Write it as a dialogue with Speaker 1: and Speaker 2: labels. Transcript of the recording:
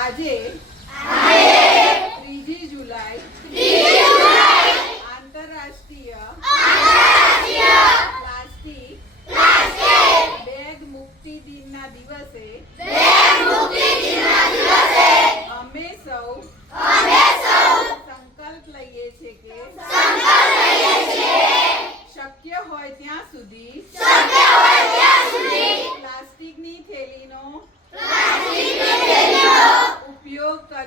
Speaker 1: આજે ત્રીજી જુલાઈ આંતરરાષ્ટ્રીય પ્લાસ્ટિક બેગ મુક્તિ દિનના દિવસે અમે સૌ સંકલ્પ લઈએ છીએ કે શક્ય હોય ત્યાં સુધી પ્લાસ્ટિકની થેલીનો